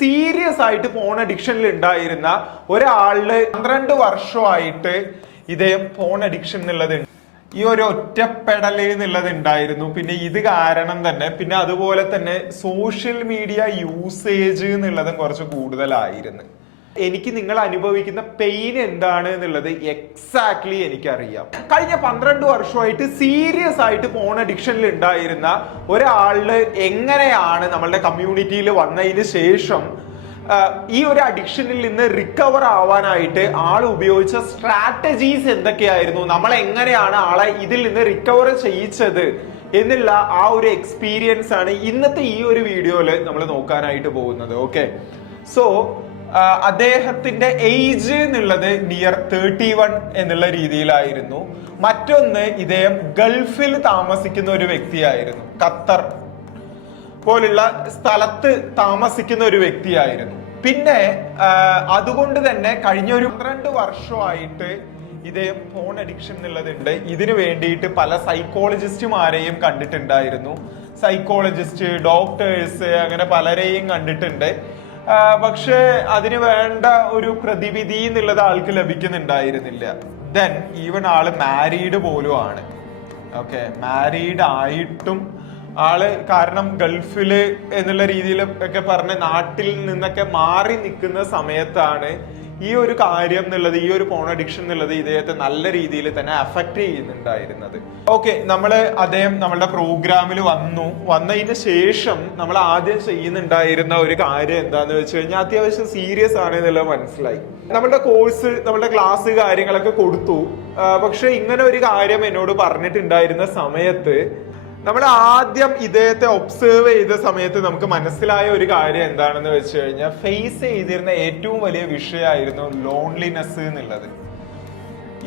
Serious ആയിട്ട് phone അഡിക്ഷനിൽ ഉണ്ടായിരുന്ന ഒരാളില് 12 വർഷമായിട്ട് ഇദ്ദേഹം ഫോൺ അഡിക്ഷൻ എന്നുള്ളത് ഈ ഒരു ഒറ്റപ്പെടല് എന്നുള്ളത് ഉണ്ടായിരുന്നു. പിന്നെ ഇത് കാരണം തന്നെ പിന്നെ അതുപോലെ തന്നെ സോഷ്യൽ മീഡിയ യൂസേജ് എന്നുള്ളതും കുറച്ച് കൂടുതലായിരുന്നു. എനിക്ക് നിങ്ങൾ അനുഭവിക്കുന്ന പെയിൻ എന്താണ് എന്നുള്ളത് എക്സാക്ട്ലി എനിക്കറിയാം. കഴിഞ്ഞ 12 വർഷമായിട്ട് സീരിയസ് ആയിട്ട് ഫോൺ അഡിക്ഷനിൽ ഉണ്ടായിരുന്ന ഒരാളില് എങ്ങനെയാണ് നമ്മളുടെ കമ്മ്യൂണിറ്റിയിൽ വന്നതിന് ശേഷം ഈ ഒരു അഡിക്ഷനിൽ നിന്ന് റിക്കവർ ആവാനായിട്ട് ആൾ ഉപയോഗിച്ച സ്ട്രാറ്റജീസ് എന്തൊക്കെയായിരുന്നു, നമ്മൾ എങ്ങനെയാണ് ആളെ ഇതിൽ നിന്ന് റിക്കവർ ചെയ്യിച്ചത് എന്നുള്ള ആ ഒരു എക്സ്പീരിയൻസ് ആണ് ഇന്നത്തെ ഈ ഒരു വീഡിയോയിൽ നമ്മൾ നോക്കാനായിട്ട് പോകുന്നത്. ഓക്കെ, സോ അദ്ദേഹത്തിന്റെ ഏജ് എന്നുള്ളത് നിയർ 31 എന്നുള്ള രീതിയിലായിരുന്നു. മറ്റൊന്ന്, ഇദ്ദേഹം ഗൾഫിൽ താമസിക്കുന്ന ഒരു വ്യക്തിയായിരുന്നു. ഖത്തർ പോലുള്ള സ്ഥലത്ത് താമസിക്കുന്ന ഒരു വ്യക്തിയായിരുന്നു. പിന്നെ അതുകൊണ്ട് തന്നെ കഴിഞ്ഞ ഒരു 12 വർഷമായിട്ട് ഇദ്ദേഹം ഫോൺ അഡിക്ഷൻ എന്നുള്ളതുണ്ട്. ഇതിനു വേണ്ടിയിട്ട് പല സൈക്കോളജിസ്റ്റുമാരെയും കണ്ടിട്ടുണ്ടായിരുന്നു. സൈക്കോളജിസ്റ്റ്, ഡോക്ടേഴ്സ്, അങ്ങനെ പലരെയും കണ്ടിട്ടുണ്ട്. പക്ഷെ അതിന് വേണ്ട ഒരു പ്രതിവിധി എന്നുള്ളത് ആൾക്ക് ലഭിക്കുന്നുണ്ടായിരുന്നില്ല. ദെൻ ഈവൻ ആള് മാരീഡ് പോലും ആണ്. ഓക്കെ, മാരീഡ് ആയിട്ടും കാരണം ഗൾഫില് എന്നുള്ള രീതിയിൽ ഒക്കെ പറഞ്ഞ് നാട്ടിൽ നിന്നൊക്കെ മാറി നിൽക്കുന്ന സമയത്താണ് ഈ ഒരു കാര്യം എന്നുള്ളത്, ഈ ഒരു ഫോൺ അഡിക്ഷൻ എന്നുള്ളത് ഇദ്ദേഹത്തെ നല്ല രീതിയിൽ തന്നെ അഫക്റ്റ് ചെയ്യുന്നുണ്ടായിരുന്നത്. ഓക്കെ, അദ്ദേഹം നമ്മളുടെ പ്രോഗ്രാമിൽ വന്നതിന് ശേഷം നമ്മൾ ആദ്യം ചെയ്യുന്നുണ്ടായിരുന്ന ഒരു കാര്യം എന്താന്ന് വെച്ച് കഴിഞ്ഞാൽ അത്യാവശ്യം സീരിയസ് ആണ് എന്നുള്ളത് മനസ്സിലായി. നമ്മളുടെ കോഴ്സ്, നമ്മളുടെ ക്ലാസ് കാര്യങ്ങളൊക്കെ കൊടുത്തു. പക്ഷെ ഇങ്ങനെ ഒരു കാര്യം എന്നോട് പറഞ്ഞിട്ടുണ്ടായിരുന്ന സമയത്ത് നമ്മൾ ആദ്യം ഇദ്ദേഹത്തെ ഒബ്സേർവ് ചെയ്ത സമയത്ത് നമുക്ക് മനസ്സിലായ ഒരു കാര്യം എന്താണെന്ന് വെച്ച് കഴിഞ്ഞാൽ ഫേസ് ചെയ്തിരുന്ന ഏറ്റവും വലിയ വിഷയമായിരുന്നു ലോൺലിനെസ് എന്നുള്ളത്.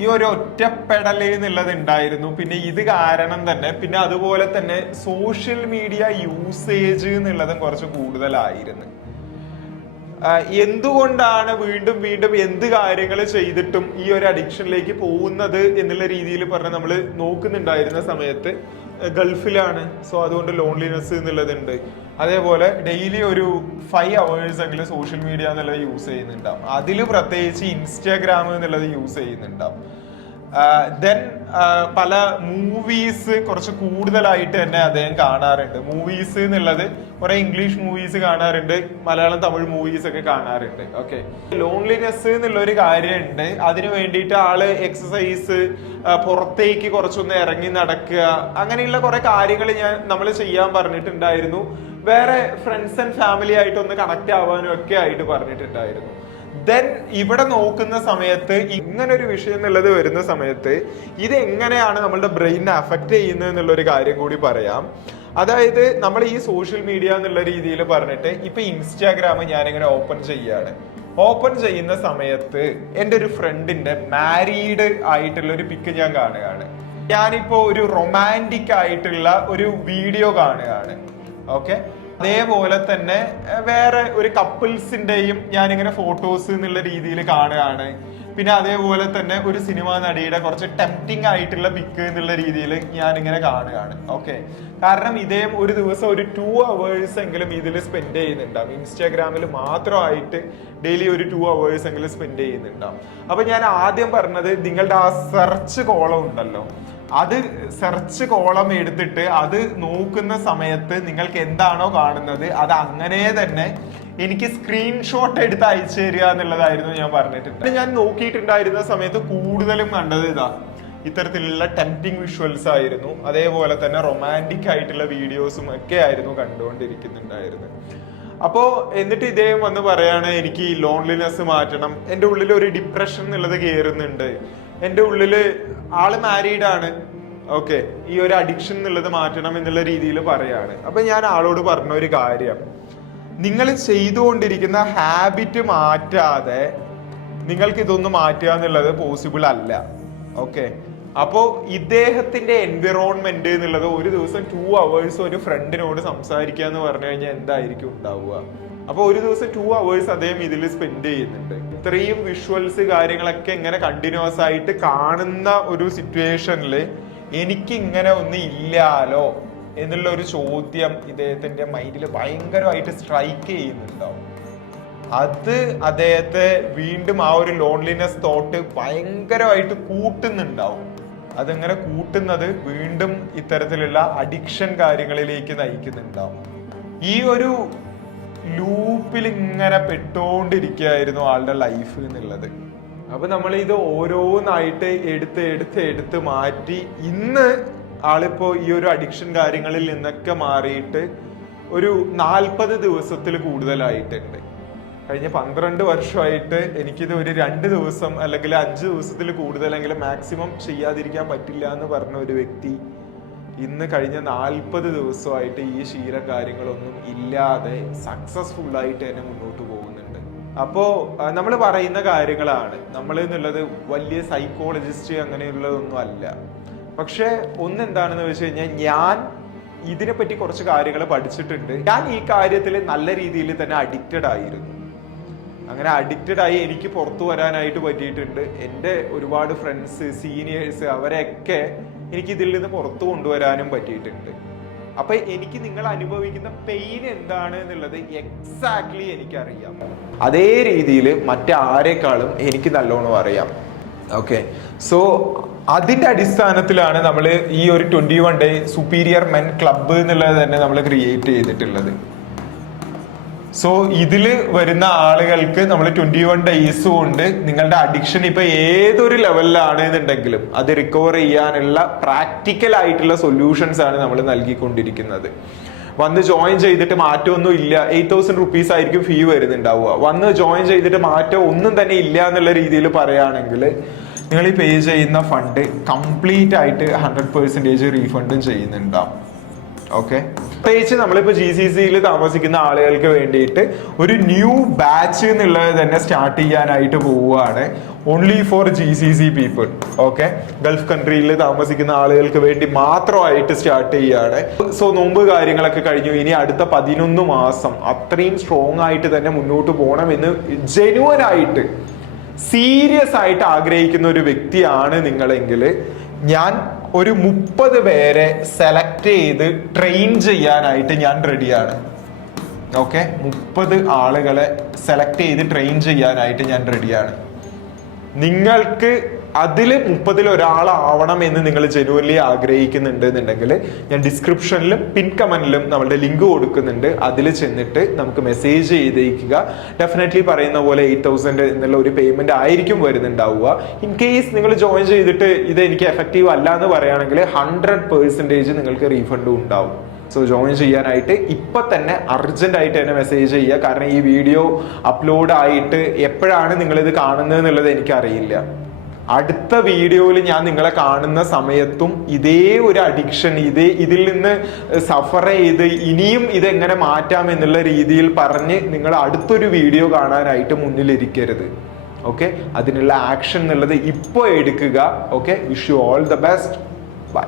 ഈ ഒരു ഒറ്റപ്പെടല് എന്നുള്ളത് ഉണ്ടായിരുന്നു. പിന്നെ ഇത് കാരണം തന്നെ പിന്നെ അതുപോലെ തന്നെ സോഷ്യൽ മീഡിയ യൂസേജ് എന്നുള്ളതും കുറച്ച് കൂടുതലായിരുന്നു. എന്തുകൊണ്ടാണ് വീണ്ടും വീണ്ടും എന്ത് കാര്യങ്ങൾ ചെയ്തിട്ടും ഈ ഒരു അഡിക്ഷനിലേക്ക് പോകുന്നത് എന്നുള്ള രീതിയിൽ പറഞ്ഞ് നമ്മൾ നോക്കുന്നുണ്ടായിരുന്ന സമയത്ത് ഗൾഫിലാണ്. സോ അതുകൊണ്ട് ലോൺലിനെസ് എന്നുള്ളതുണ്ട്. അതേപോലെ ഡെയിലി ഒരു 5 hours എങ്കിലും സോഷ്യൽ മീഡിയ എന്നുള്ളത് യൂസ് ചെയ്യുന്നുണ്ടാവും. അതിൽ പ്രത്യേകിച്ച് ഇൻസ്റ്റാഗ്രാം എന്നുള്ളത് യൂസ് ചെയ്യുന്നുണ്ടാവും. ദെൻ പല മൂവീസ് കുറച്ച് കൂടുതലായിട്ട് തന്നെ അദ്ദേഹം കാണാറുണ്ട്. മൂവീസ് എന്നുള്ളത് കുറെ ഇംഗ്ലീഷ് മൂവീസ് കാണാറുണ്ട്, മലയാളം തമിഴ് മൂവീസ് ഒക്കെ കാണാറുണ്ട്. ഓക്കെ, ലോൺലിനെസ് എന്നുള്ള ഒരു കാര്യമുണ്ട്. അതിനു വേണ്ടിയിട്ട് ആള് എക്സസൈസ്, പുറത്തേക്ക് കുറച്ചൊന്ന് ഇറങ്ങി നടക്കുക, അങ്ങനെയുള്ള കുറെ കാര്യങ്ങൾ നമ്മൾ ചെയ്യാൻ പറഞ്ഞിട്ടുണ്ടായിരുന്നു. വേറെ ഫ്രണ്ട്സ് ആൻഡ് ഫാമിലി ആയിട്ടൊന്ന് കണക്ട് ആവാനും ഒക്കെ ആയിട്ട് പറഞ്ഞിട്ടുണ്ടായിരുന്നു. ദെൻ ഇവിടെ നോക്കുന്ന സമയത്ത് ഇങ്ങനൊരു വിഷയം എന്നുള്ളത് വരുന്ന സമയത്ത് ഇത് എങ്ങനെയാണ് നമ്മളുടെ ബ്രെയിനെ അഫക്റ്റ് ചെയ്യുന്നത് എന്നുള്ള ഒരു കാര്യം കൂടി പറയാം. അതായത് നമ്മൾ ഈ സോഷ്യൽ മീഡിയ എന്നുള്ള രീതിയിൽ പറഞ്ഞിട്ട് ഇപ്പൊ ഇൻസ്റ്റാഗ്രാം ഞാനിങ്ങനെ ഓപ്പൺ ചെയ്യുന്ന സമയത്ത് എൻ്റെ ഒരു ഫ്രണ്ടിന്റെ മാരീഡ് ആയിട്ടുള്ള ഒരു പിക്ക് ഞാൻ കാണുകയാണ്. ഞാനിപ്പോ ഒരു റൊമാൻറ്റിക് ആയിട്ടുള്ള ഒരു വീഡിയോ കാണുകയാണ്. ഓക്കെ, അതേപോലെ തന്നെ വേറെ ഒരു കപ്പിൾസിന്റെയും ഞാനിങ്ങനെ ഫോട്ടോസ് എന്നുള്ള രീതിയിൽ കാണുകയാണ്. പിന്നെ അതേപോലെ തന്നെ ഒരു സിനിമാ നടിയുടെ കുറച്ച് ടെംപ്റ്റിംഗ് ആയിട്ടുള്ള പിക്ക് എന്നുള്ള രീതിയിൽ ഞാനിങ്ങനെ കാണുകയാണ്. ഓക്കെ, കാരണം ഇദ്ദേഹം ഒരു ദിവസം ഒരു 2 hours എങ്കിലും ഇതിൽ സ്പെൻഡ് ചെയ്യുന്നുണ്ടാവും. ഇൻസ്റ്റാഗ്രാമിൽ മാത്രമായിട്ട് ഡെയിലി ഒരു 2 hours എങ്കിലും സ്പെൻഡ് ചെയ്യുന്നുണ്ടാവും. അപ്പൊ ഞാൻ ആദ്യം പറഞ്ഞത്, നിങ്ങളുടെ ആ സെർച്ച് കോളം ഉണ്ടല്ലോ, അത് സെർച്ച് കോളം എടുത്തിട്ട് അത് നോക്കുന്ന സമയത്ത് നിങ്ങൾക്ക് എന്താണോ കാണുന്നത് അത് അങ്ങനെ തന്നെ എനിക്ക് സ്ക്രീൻഷോട്ട് എടുത്ത് അയച്ചു തരിക എന്നുള്ളതായിരുന്നു ഞാൻ പറഞ്ഞിട്ടുണ്ട്. ഞാൻ നോക്കിയിട്ടുണ്ടായിരുന്ന സമയത്ത് കൂടുതലും കണ്ടത് ഇത്തരത്തിലുള്ള ടെംപ്റ്റിംഗ് വിഷ്വൽസ് ആയിരുന്നു. അതേപോലെ തന്നെ റൊമാൻറ്റിക് ആയിട്ടുള്ള വീഡിയോസും ഒക്കെ ആയിരുന്നു കണ്ടുകൊണ്ടിരിക്കുന്നുണ്ടായിരുന്നത്. അപ്പോ എന്നിട്ട് ഇദ്ദേഹം വന്ന് പറയാണ്, എനിക്ക് ഈ ലോൺലിനെസ് മാറ്റണം, എൻ്റെ ഉള്ളിൽ ഒരു ഡിപ്രഷൻ എന്നുള്ളത് കയറുന്നുണ്ട്, എൻ്റെ ഉള്ളില് ആള് മാരീഡ് ആണ്. ഓക്കെ, ഈ ഒരു അഡിക്ഷൻ എന്നുള്ളത് മാറ്റണം എന്നുള്ള രീതിയിൽ പറയാണ്. അപ്പൊ ഞാൻ ആളോട് പറഞ്ഞ ഒരു കാര്യം, നിങ്ങൾ ചെയ്തുകൊണ്ടിരിക്കുന്ന ഹാബിറ്റ് മാറ്റാതെ നിങ്ങൾക്ക് ഇതൊന്നും മാറ്റുക എന്നുള്ളത് പോസിബിൾ അല്ല. ഓക്കെ, അപ്പോ ഇദ്ദേഹത്തിന്റെ എൻവിറോൺമെന്റ് എന്നുള്ളത് ഒരു ദിവസം 2 hours ഒരു ഫ്രണ്ടിനോട് സംസാരിക്കുക എന്ന് പറഞ്ഞു കഴിഞ്ഞാൽ എന്തായിരിക്കും ഉണ്ടാവുക? അപ്പൊ ഒരു ദിവസം 2 hours അദ്ദേഹം ഇതിൽ സ്പെൻഡ് ചെയ്യുന്നുണ്ട്. ഇത്രയും വിഷ്വൽസ് കാര്യങ്ങളൊക്കെ ഇങ്ങനെ കണ്ടിന്യൂസ് ആയിട്ട് കാണുന്ന ഒരു സിറ്റുവേഷനിൽ എനിക്ക് ഇങ്ങനെ ഒന്നും ഇല്ലാലോ എന്നുള്ള ഒരു ചോദ്യം ഇദ്ദേഹത്തിന്റെ മൈൻഡിൽ ഭയങ്കരമായിട്ട് സ്ട്രൈക്ക് ചെയ്യുന്നുണ്ടാവും. അത് അദ്ദേഹത്തെ വീണ്ടും ആ ഒരു ലോൺലിനെസ് തോട്ട് ഭയങ്കരമായിട്ട് കൂട്ടുന്നുണ്ടാവും. അതെങ്ങനെ കൂട്ടുന്നത് വീണ്ടും ഇത്തരത്തിലുള്ള അഡിക്ഷൻ കാര്യങ്ങളിലേക്ക് നയിക്കുന്നുണ്ടാവും. ഈ ഒരു ലൂപ്പിൽ ഇങ്ങനെ പെട്ടോണ്ടിരിക്കുകയായിരുന്നു ആളുടെ ലൈഫ് എന്നുള്ളത്. അപ്പൊ നമ്മൾ ഇത് ഓരോന്നായിട്ട് എടുത്ത് മാറ്റി ഇന്ന് ആളിപ്പോ ഈ ഒരു അഡിക്ഷൻ കാര്യങ്ങളിൽ നിന്നൊക്കെ മാറിയിട്ട് ഒരു 40 ദിവസത്തിൽ കൂടുതലായിട്ടുണ്ട്. കഴിഞ്ഞ 12 വർഷമായിട്ട് എനിക്കിത് ഒരു 2 ദിവസം അല്ലെങ്കിൽ 5 ദിവസത്തിൽ കൂടുതലെങ്കിലും മാക്സിമം ചെയ്യാതിരിക്കാൻ പറ്റില്ല എന്ന് പറഞ്ഞ ഒരു വ്യക്തി ഇന്ന് കഴിഞ്ഞ 40 ദിവസമായിട്ട് ഈ ശീല കാര്യങ്ങളൊന്നും ഇല്ലാതെ സക്സസ്ഫുൾ ആയിട്ട് തന്നെ മുന്നോട്ട് പോകുന്നുണ്ട്. അപ്പോ നമ്മൾ പറയുന്ന കാര്യങ്ങളാണ്, നമ്മൾ എന്നുള്ളത് വലിയ സൈക്കോളജിസ്റ്റ് അങ്ങനെയുള്ളതൊന്നും അല്ല. പക്ഷെ ഒന്നെന്താണെന്ന് വെച്ച് കഴിഞ്ഞാൽ ഞാൻ ഇതിനെപ്പറ്റി കുറച്ച് കാര്യങ്ങൾ പഠിച്ചിട്ടുണ്ട്. ഞാൻ ഈ കാര്യത്തിൽ നല്ല രീതിയിൽ തന്നെ അഡിക്റ്റഡ് ആയിരുന്നു. അങ്ങനെ അഡിക്റ്റഡ് ആയി എനിക്ക് പുറത്തു വരാനായിട്ട് പറ്റിയിട്ടുണ്ട്. എൻ്റെ ഒരുപാട് ഫ്രണ്ട്സ്, സീനിയേഴ്സ്, അവരെയൊക്കെ എനിക്ക് ഇതിൽ നിന്ന് പുറത്തു കൊണ്ടുവരാനും പറ്റിയിട്ടുണ്ട്. അപ്പൊ എനിക്ക് നിങ്ങൾ അനുഭവിക്കുന്ന പെയിൻ എന്താണ് എന്നുള്ളത് എക്സാക്ട്ലി എനിക്കറിയാം. അതേ രീതിയിൽ മറ്റാരെക്കാളും എനിക്ക് നല്ലോണം അറിയാം. ഓക്കെ, സോ അതിന്റെ അടിസ്ഥാനത്തിലാണ് നമ്മൾ ഈ ഒരു 21 ഡേ സുപ്പീരിയർ മെൻ ക്ലബ്ബ് എന്നുള്ളത് തന്നെ നമ്മൾ ക്രിയേറ്റ് ചെയ്തിട്ടുള്ളത്. സോ ഇതിൽ വരുന്ന ആളുകൾക്ക് നമ്മൾ 21 ഡേയ്സ് കൊണ്ട് നിങ്ങളുടെ അഡിക്ഷൻ ഇപ്പൊ ഏതൊരു ലെവലിലാണ് എന്നുണ്ടെങ്കിലും അത് റിക്കവർ ചെയ്യാനുള്ള പ്രാക്ടിക്കൽ ആയിട്ടുള്ള സൊല്യൂഷൻസ് ആണ് നമ്മൾ നൽകിക്കൊണ്ടിരിക്കുന്നത്. വന്ന് ജോയിൻ ചെയ്തിട്ട് മാറ്റമൊന്നും ഇല്ല, 8000 റുപ്പീസ് ആയിരിക്കും ഫീ വരുന്നുണ്ടാവുക. വന്ന് ജോയിൻ ചെയ്തിട്ട് മാറ്റം ഒന്നും തന്നെ ഇല്ല എന്നുള്ള രീതിയിൽ പറയുകയാണെങ്കിൽ നിങ്ങൾ ഈ പേ ചെയ്യുന്ന ഫണ്ട് കംപ്ലീറ്റ് ആയിട്ട് 100% റീഫണ്ടും ചെയ്യുന്നുണ്ടാവും. ഓക്കെ, പ്രത്യേകിച്ച് നമ്മളിപ്പോ GCCയിൽ താമസിക്കുന്ന ആളുകൾക്ക് വേണ്ടിയിട്ട് ഒരു ന്യൂ ബാച്ച് എന്നുള്ളത് തന്നെ സ്റ്റാർട്ട് ചെയ്യാനായിട്ട് പോവുകയാണ്. Only for GCC people. Okay, Gulf കൺട്രിയിൽ താമസിക്കുന്ന ആളുകൾക്ക് വേണ്ടി മാത്രമായിട്ട് സ്റ്റാർട്ട് ചെയ്യുകയാണ്. സോ നോമ്പ് കാര്യങ്ങളൊക്കെ കഴിഞ്ഞു, ഇനി അടുത്ത 11 മാസം അത്രയും സ്ട്രോങ് ആയിട്ട് തന്നെ മുന്നോട്ട് പോകണമെന്ന് ജെന്യുവൻ ആയിട്ട് സീരിയസ് ആയിട്ട് ആഗ്രഹിക്കുന്ന ഒരു വ്യക്തിയാണ് നിങ്ങളെങ്കിൽ ഞാൻ ഒരു 30 പേരെ സെലക്ട് ചെയ്ത് ട്രെയിൻ ചെയ്യാനായിട്ട് ഞാൻ റെഡിയാണ്. ഓക്കെ, 30 ആളുകളെ സെലക്ട് ചെയ്ത് ട്രെയിൻ ചെയ്യാനായിട്ട് ഞാൻ റെഡിയാണ്. നിങ്ങൾക്ക് അതിൽ 30-ൽ ഒരാളാവണം എന്ന് നിങ്ങൾ ജെനുവൻലി ആഗ്രഹിക്കുന്നുണ്ട് എന്നുണ്ടെങ്കിൽ ഞാൻ ഡിസ്ക്രിപ്ഷനിലും പിൻ കമന്റിലും നമ്മളുടെ ലിങ്ക് കൊടുക്കുന്നുണ്ട്. അതിൽ ചെന്നിട്ട് നമുക്ക് മെസ്സേജ് ചെയ്തേക്കുക. ഡെഫിനറ്റ്ലി പറയുന്ന പോലെ 8000 എന്നുള്ള ഒരു പേയ്മെന്റ് ആയിരിക്കും വരുന്നുണ്ടാവുക. ഇൻ കേസ് നിങ്ങൾ ജോയിൻ ചെയ്തിട്ട് ഇത് എനിക്ക് എഫക്റ്റീവ് അല്ല എന്ന് പറയുകയാണെങ്കിൽ 100% നിങ്ങൾക്ക് റീഫണ്ടും ഉണ്ടാവും. സോ ജോയിൻ ചെയ്യാനായിട്ട് ഇപ്പൊ തന്നെ അർജന്റ് ആയിട്ട് തന്നെ മെസ്സേജ് ചെയ്യുക. കാരണം ഈ വീഡിയോ അപ്ലോഡ് ആയിട്ട് എപ്പോഴാണ് നിങ്ങളിത് കാണുന്നത് എന്നുള്ളത് എനിക്കറിയില്ല. അടുത്ത വീഡിയോയിൽ ഞാൻ നിങ്ങളെ കാണുന്ന സമയത്തും ഇതേ ഒരു അഡിക്ഷൻ, ഇതിൽ നിന്ന് സഫർ ചെയ്ത് ഇനിയും ഇതെങ്ങനെ മാറ്റാം എന്നുള്ള രീതിയിൽ പറഞ്ഞ് നിങ്ങൾ അടുത്തൊരു വീഡിയോ കാണാനായിട്ട് മുന്നിലിരിക്കരുത്. ഓക്കെ, അതിനുള്ള ആക്ഷൻ എന്നുള്ളത് ഇപ്പോൾ എടുക്കുക. Okay, wish you all the best. By.